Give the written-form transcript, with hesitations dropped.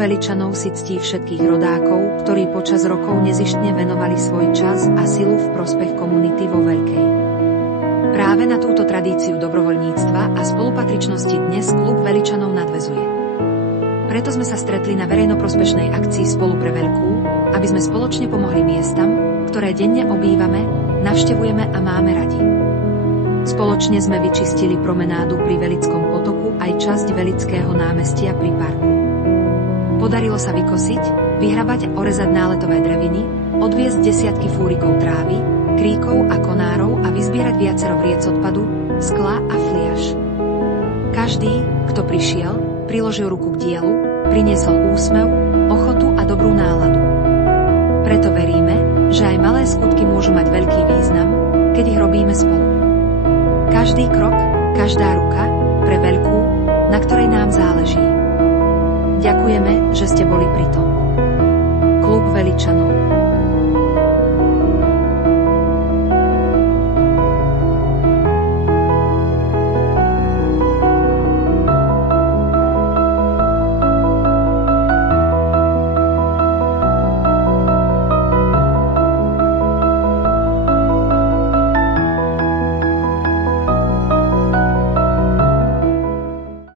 Veličanov si ctí všetkých rodákov, ktorí počas rokov nezištne venovali svoj čas a silu v prospech komunity vo Veľkej. Práve na túto tradíciu dobrovoľníctva a spolupatričnosti dnes klub Veličanov nadväzuje. Preto sme sa stretli na verejnoprospešnej akcii Spolu pre Veľkú, aby sme spoločne pomohli miestam, ktoré denne obývame, navštevujeme a máme radi. Spoločne sme vyčistili promenádu pri Velickom potoku aj časť Velického námestia pri parku. Podarilo sa vykosiť, vyhrabať a orezať náletové dreviny, odviesť desiatky fúrikov trávy, kríkov a konárov a vyzbierať viacero vriec odpadu, skla a fliaž. Každý, kto prišiel, priložil ruku k dielu, priniesol úsmev, ochotu a dobrú náladu. Preto veríme, že aj malé skutky môžu mať veľký význam, keď ich robíme spolu. Každý krok, každá ruka, pre Veľkú, na ktorej nám záleží. Ďakujeme, že ste boli pri tom. Klub Veličanov.